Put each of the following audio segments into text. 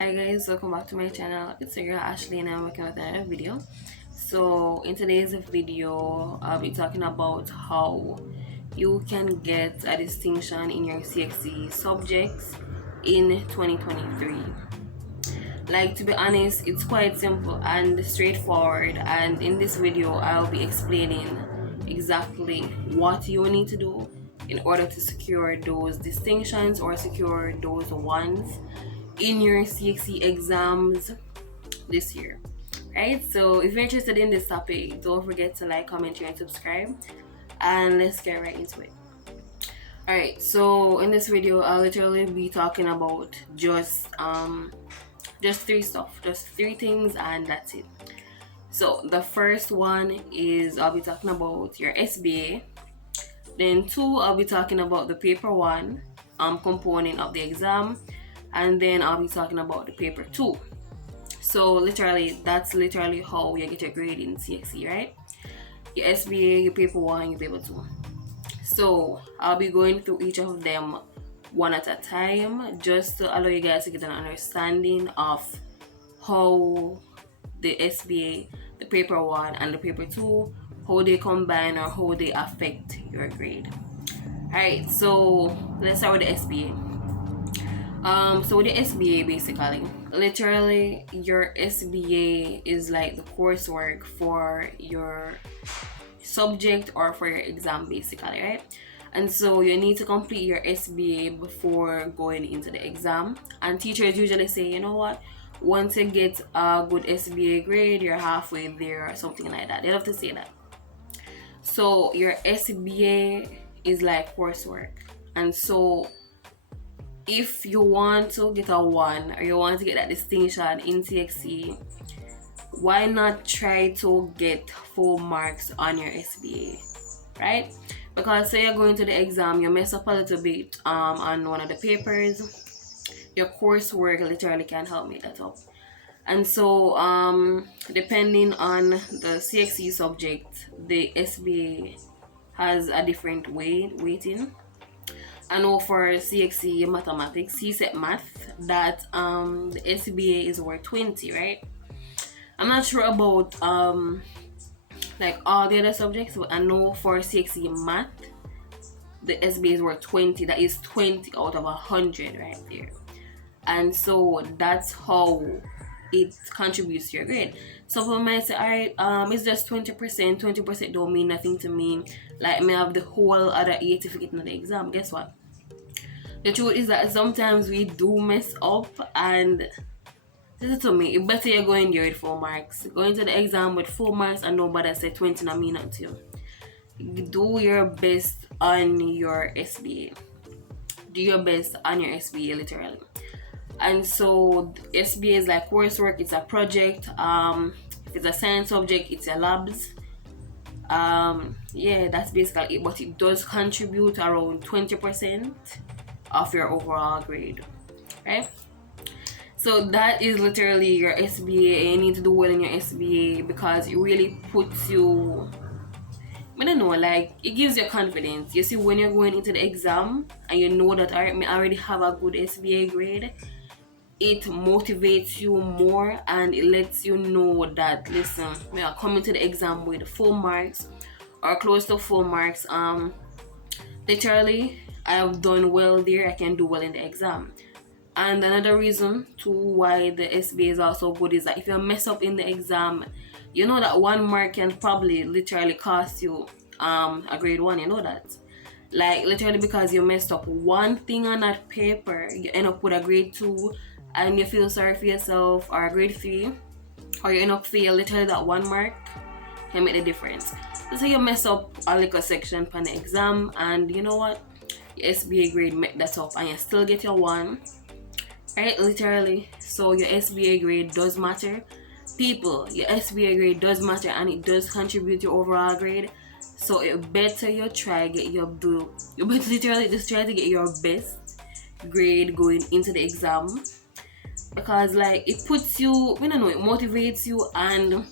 Hi guys, welcome back to my channel. It's your girl Ashley and I'm working with another video. So in today's video, I'll be talking about how you can get a distinction in your CXC subjects in 2023. Like, to be honest, it's quite simple and straightforward, and in this video I'll be explaining exactly what you need to do in order to secure those distinctions or secure those ones in your CXC exams this year. Right? So if you're interested in this topic, don't forget to like, comment, share, and subscribe. And let's get right into it. Alright, so in this video I'll literally be talking about just three stuff, just three things, and that's it. So the first one is I'll be talking about your SBA. Then two, I'll be talking about the paper one component of the exam, and then I'll be talking about the paper two. So literally, that's literally how you get your grade in CXC, right? Your SBA, your paper one, your paper two. So I'll be going through each of them one at a time, just to allow you guys to get an understanding of how the SBA, the paper one, and the paper two, how they combine or how they affect your grade. Alright, so let's start with the SBA. So with the SBA, basically, literally your SBA is like the coursework for your subject or for your exam, basically, right? And so you need to complete your SBA before going into the exam. And teachers usually say, you know what, once you get a good SBA grade, you're halfway there or something like that. They love to say that. So your SBA is like coursework. And so if you want to get a 1 or you want to get that distinction in CXC, why not try to get full marks on your SBA, right? Because say you're going to the exam, you mess up a little bit on one of the papers, your coursework literally can help make that up. And so depending on the CXC subject, the SBA has a different weighting. I know for CXC mathematics, CSEC math, that the SBA is worth 20, right? I'm not sure about like all the other subjects, but I know for CXC math, the SBA is worth 20. That is 20 out of 100 right there. And so that's how it contributes to your grade. Some people might say, alright, it's just 20%, 20% don't mean nothing to me. Like, may have the whole other 80 to get in the exam. Guess what? The truth is that sometimes we do mess up, and listen to me, it better you're going there with full marks. Going to the exam with full marks and nobody said 20 not mean nothing to you. Do your best on your SBA. Do your best on your SBA, literally. And so SBA is like coursework, it's a project. If it's a science subject, it's your labs. Yeah, that's basically it, but it does contribute around 20% of your overall grade, right? So that is literally your SBA. You need to do well in your SBA because it really puts you, I don't know, like, it gives you confidence. You see, when you're going into the exam and you know that I already have a good SBA grade, it motivates you more and it lets you know that, listen, we are coming to the exam with full marks or close to full marks. Literally, I have done well there, I can do well in the exam. And another reason to why the SBA is also good is that if you mess up in the exam, you know that 1 mark can probably literally cost you a grade 1, you know that. Like, literally, because you messed up one thing on that paper, you end up with a grade 2 and you feel sorry for yourself, or a grade 3, or you end up fail. Literally, that 1 mark can make the difference. So you mess up a little section for the exam, and you know what, your SBA grade make that up and you still get your 1, right? Literally. So your SBA grade does matter, people. Your SBA grade does matter and it does contribute to your overall grade. So it better you try get you better literally just try to get your best grade going into the exam, because like, it puts you, I don't know, it motivates you. And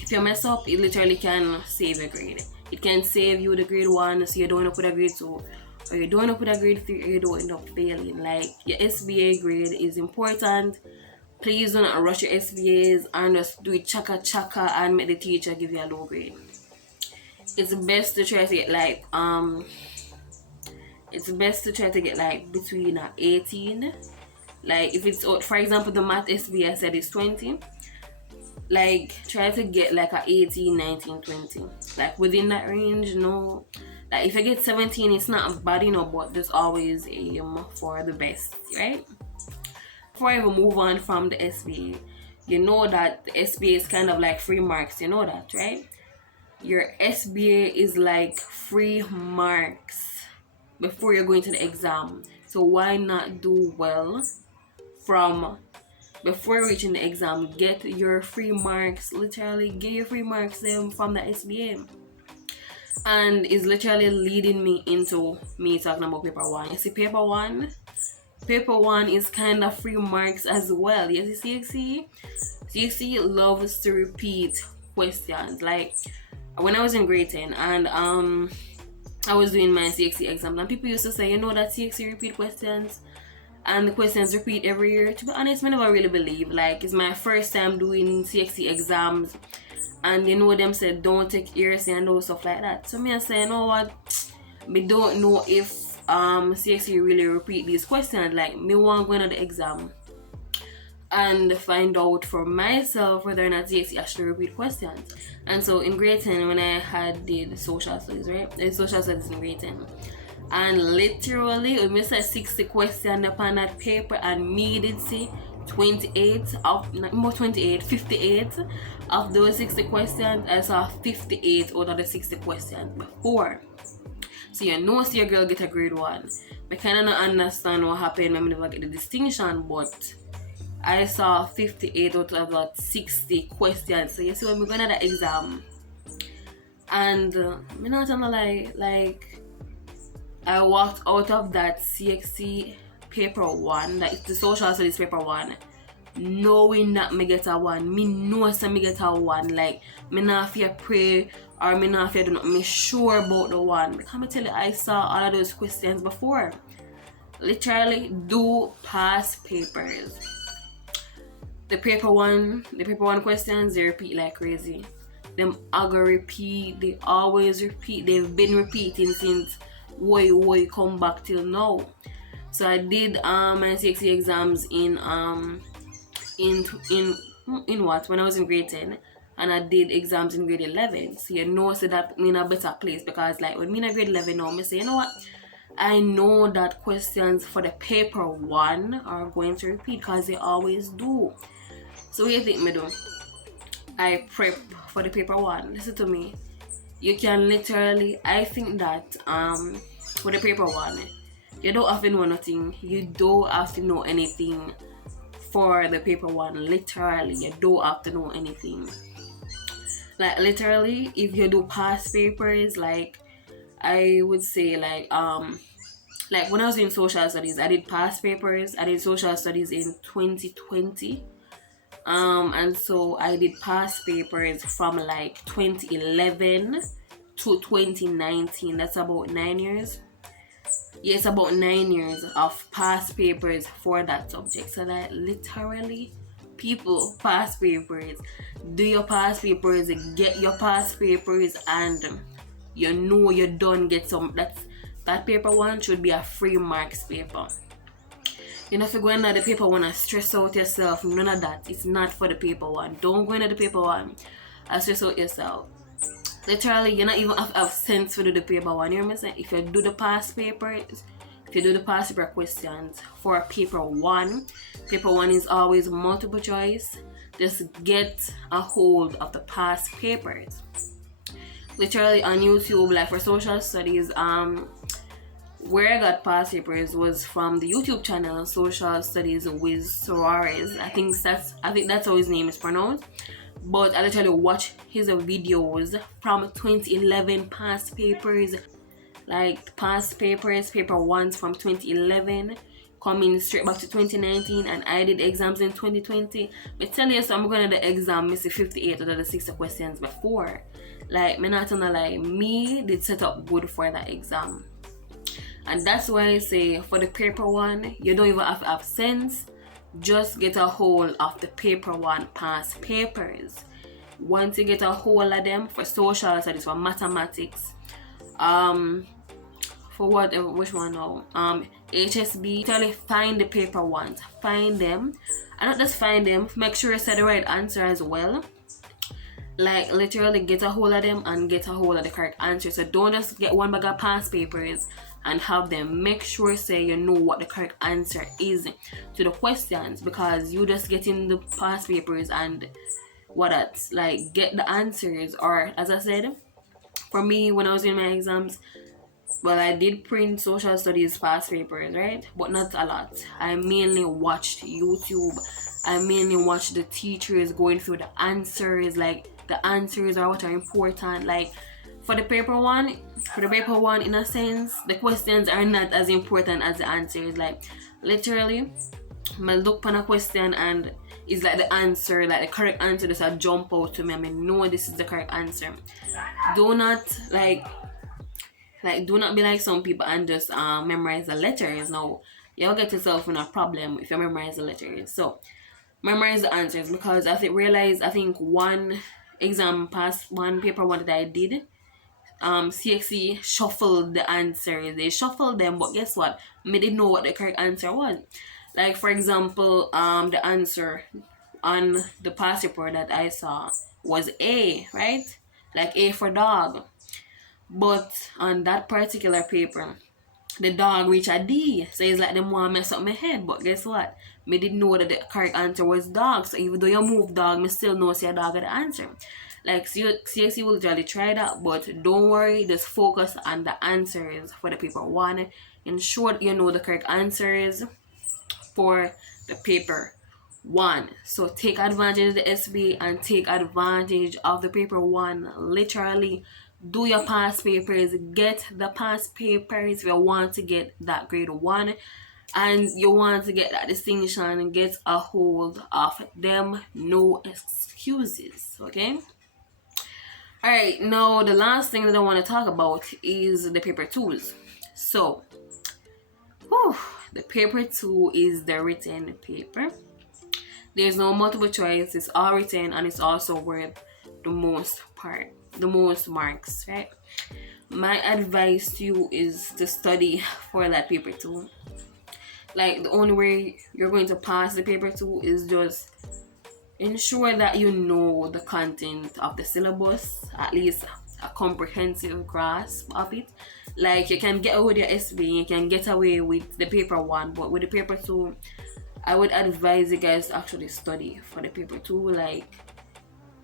if you mess up, it literally can save your grade. It can save you the grade 1, so you don't end up with a grade 2, or you don't end up with a grade 3, or you don't end up failing. Like, your SBA grade is important, Please do not rush your SBAs and just do it chaka chaka and make the teacher give you a low grade. It's best to try to get like between a 18. Like if it's, for example, the math SBA I said is 20, like try to get like a 18, 19, 20, like within that range. No, like if I get 17, it's not bad enough, but just always aim for the best, right? Before I even move on from the SBA, you know that the SBA is kind of like free marks, you know that, right? Your SBA is like free marks before you're going to the exam. So why not do well from before reaching the exam? Get your free marks, literally get your free marks from the SBA. And it's literally leading me into me talking about paper one. You see, paper one is kind of free marks as well. You see, CSEC loves to repeat questions. Like when I was in grade 10 and I was doing my CXC exams, and people used to say, you know that CXC repeat questions and the questions repeat every year. To be honest, I never really believe. Like, it's my first time doing CXC exams, and you know them said don't take ERC and those stuff like that. So me I say, you know what, me don't know if CXC really repeat these questions. Like, me want to go into the exam and find out for myself whether or not CXC actually repeat questions. And so in grade 10, when I had did social studies, right? Social studies in grade 10. And literally, when we said 60 questions upon that paper, and me did see 58 of those 60 questions. I saw 58 out of the 60 questions before. So you know, see your girl get a grade 1. I kind of not understand what happened when I never get the distinction, but I saw 58 out of that 60 questions. So you see, when we're going to the exam, and I'm not gonna lie, like, I walked out of that CXC paper 1, like the social studies paper 1, knowing that me get a 1. Me know that me get a 1. Like, me not fear pray or me not fear do not. Me sure about the 1. Because I tell you, I saw all of those questions before. Literally, do past papers. The paper one questions, they repeat like crazy. Them aga repeat, they always repeat. They've been repeating since way come back till now. So I did my CXC exams in what, when I was in grade 10, and I did exams in grade 11. So you know, so that me in a better place, because like when me in grade 11 now, me say, you know what, I know that questions for the paper 1 are going to repeat, because they always do. So what do you think me do? I prep for the paper 1. Listen to me. You can literally, I think that for the paper 1, you don't have to know nothing. You don't have to know anything for the paper 1. Literally, you don't have to know anything. Like, literally, if you do past papers, like, I would say, like when I was doing social studies, I did past papers. I did social studies in 2020. And so I did past papers from like 2011 to 2019. That's about 9 years. Yeah, it's about 9 years of past papers for that subject. So that literally, people, past papers, do your past papers, get your past papers, and you know you're done. Get some. That paper 1 should be a free marks paper. You know, if you go into the paper 1 and stress out yourself, none of that. It's not for the paper 1. Don't go into the paper 1 and stress out yourself. Literally, you're not even have sense to do the paper 1. You know what I'm saying? If you do the past papers, if you do the past paper questions for paper 1, paper 1 is always multiple choice. Just get a hold of the past papers. Literally on YouTube, like for social studies, where I got past papers was from the YouTube channel Social Studies with Suarez. I think that's how his name is pronounced. But I literally watch his videos from 2011 past papers, like past papers, paper 1s from 2011, coming straight back to 2019, and I did exams in 2020. But tell you, so I'm going to the exam, miss 58 out of the 60 questions before. Like, me not gonna lie, me did set up good for that exam. And that's why I say for the paper 1, you don't even have to have sense just get a hold of the paper 1 past papers. Once you get a hold of them for social studies, for mathematics, for whatever, which one now, HSB, totally find the paper ones, find them, and not just find them, make sure you say the right answer as well. Like literally get a hold of them and get a hold of the correct answer. So don't just get one bag of past papers and have them. Make sure say you know what the correct answer is to the questions, because you just getting the past papers and what that's like, get the answers. Or as I said, for me when I was in my exams, well, I did print social studies past papers, right? But not a lot. I mainly watched YouTube. I mainly watched the teachers going through the answers. Like the answers are what are important. Like for the paper one, in a sense, the questions are not as important as the answers. Like literally, I look on a question and it's like the answer, like the correct answer just a jump out to me. I mean, no, this is the correct answer. Do not do not be like some people and just memorize the letters. Now you'll get yourself in a problem if you memorize the letters. So memorize the answers, because I think one exam past, one paper one that I did, CSEC shuffled the answers. They shuffled them, but guess what? Me didn't know what the correct answer was. Like for example, the answer on the past report that I saw was A, right? Like A for dog. But on that particular paper, the dog reached a D. So it's like them want to mess up my head. But guess what? Me didn't know that the correct answer was dog. So even though you move dog, me still know see a dog at the answer. Like CSE will usually try that, but don't worry, just focus on the answers for the paper 1. Ensure you know the correct answers for the paper 1. So take advantage of the SB and take advantage of the paper 1. Literally do your past papers, get the past papers if you want to get that grade 1 and you want to get that distinction. Get a hold of them, no excuses. Okay, all right, now the last thing that I want to talk about is the paper 2s. So the paper 2 is the written paper. There's no multiple choice, it's all written, and it's also worth the most marks, right? My advice to you is to study for that paper 2. Like the only way you're going to pass the paper 2 is just ensure that you know the content of the syllabus, at least a comprehensive grasp of it. Like you can get away with your SB, you can get away with the paper 1, but with the paper 2, I would advise you guys to actually study for the paper 2. Like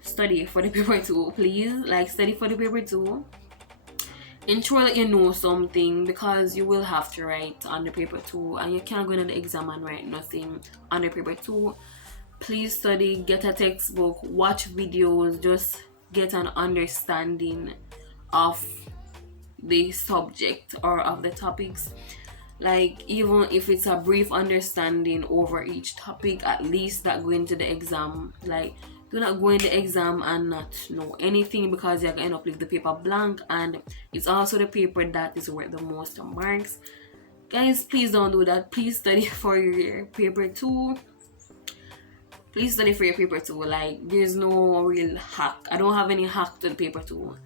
study for the paper 2, please. Like study for the paper 2. Ensure that you know something, because you will have to write on the paper 2 and you can't go into the exam and write nothing on the paper 2. Please study, get a textbook, watch videos, just get an understanding of the subject or of the topics. Like even if it's a brief understanding over each topic, at least that going to the exam. Like do not go in the exam and not know anything, because you're gonna end up with the paper blank, and it's also the paper that is worth the most marks. Guys, please don't do that. Please study for your paper 2. Please study for your paper 2. Like there's no real hack. I don't have any hack to the paper 2.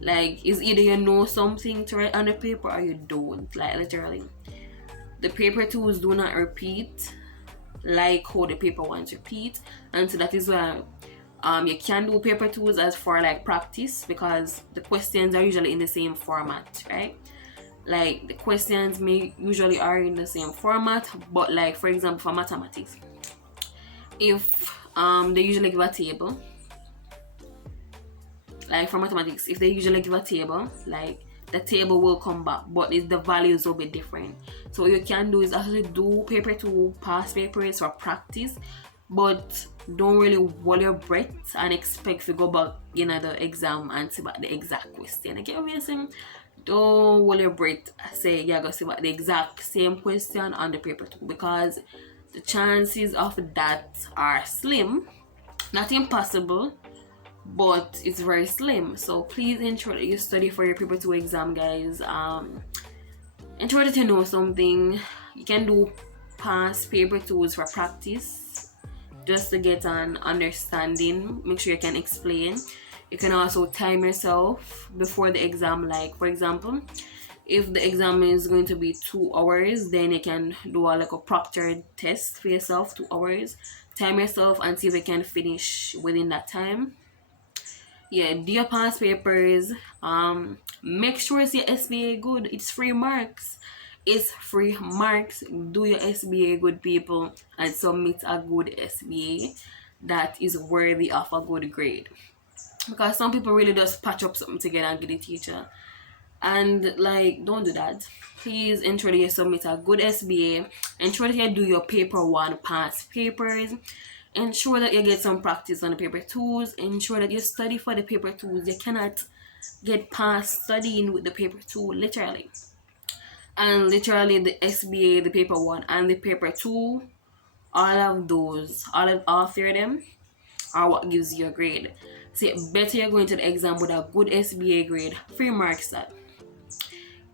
Like it's either you know something to write on the paper or you don't. Like literally, the paper 2s do not repeat like how the paper 1s repeat, and so that is why you can do paper 2s as for like practice, because the questions are usually in the same format, right? Like the questions may usually are in the same format, but like for example for mathematics, if they usually give a table, like for mathematics, if they usually give a table, like the table will come back, but the values will be different. So what you can do is actually do paper 2 past papers for practice, but don't really hold your breath and expect to go back in the exam and see about the exact question. I get what I'm saying? Don't hold your breath, say you're gonna see about the exact same question on the paper 2, because the chances of that are slim, not impossible, but it's very slim. So please ensure that you study for your paper 2 exam, guys. Ensure that you know something. You can do past paper tools for practice, just to get an understanding. Make sure you can explain. You can also time yourself before the exam. Like for example, if the exam is going to be 2 hours, then you can do a proctored test for yourself, 2 hours. Time yourself and see if you can finish within that time. Yeah, do your past papers. Make sure it's your SBA good. It's free marks. It's free marks. Do your SBA good, people, and submit a good SBA that is worthy of a good grade. Because some people really just patch up something together and give the teacher, and like, don't do that. Please ensure that you submit a good SBA. Ensure that you do your paper 1 past papers. Ensure that you get some practice on the paper 2s. Ensure that you study for the paper 2s. You cannot get past studying with the paper 2, literally. And literally the SBA, the paper 1 and the paper 2, all of those, all 3 of them are what gives you a grade. So better you're going to the exam with a good SBA grade, free marks that.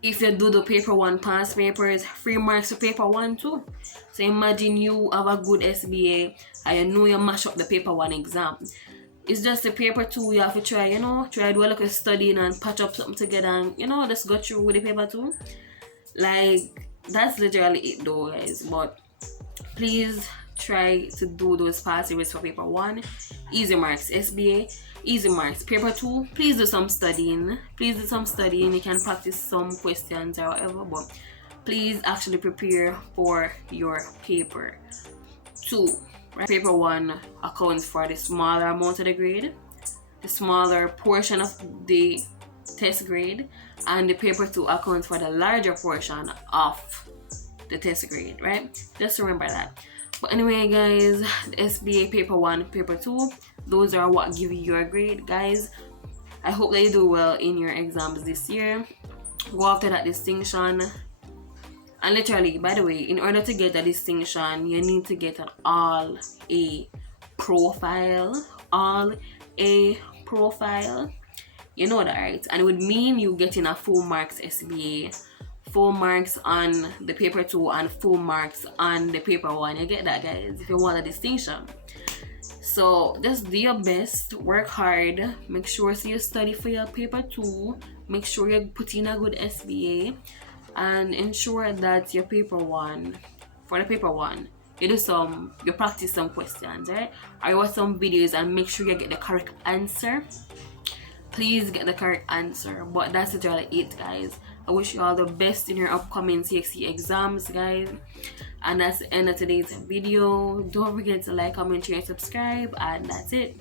If you do the paper 1 past papers, free marks for paper 1 too. So imagine you have a good SBA and you know you mash up the paper 1 exam. It's just the paper 2 you have to try, try to do a little studying and patch up something together and, just go through with the paper 2. Like, that's literally it though, guys. But please try to do those past papers for paper 1. Easy marks, SBA. Easy marks. Paper 2, please do some studying. You can practice some questions or whatever, but please actually prepare for your paper 2. Right? Paper 1 accounts for the smaller amount of the grade, the smaller portion of the test grade, and the paper 2 accounts for the larger portion of the test grade, right? Just remember that. But anyway, guys, the SBA paper 1, paper 2, those are what give you your grade, guys. I hope that you do well in your exams this year. Go after that distinction. And literally, by the way, in order to get a distinction, you need to get an all A profile. All A profile. You know that, right? And it would mean you getting a full marks SBA, full marks on the paper 2 and full marks on the paper 1. You get that, guys, if you want a distinction. So just do your best, work hard, make sure you study for your paper 2, make sure you put in a good SBA, and ensure that your paper 1, for the paper 1, you practice some questions, right? Or you watch some videos and make sure you get the correct answer. Please get the correct answer. But that's literally it, guys. I wish you all the best in your upcoming CSEC exams, guys. And that's the end of today's video. Don't forget to like, comment, share, and subscribe. And that's it.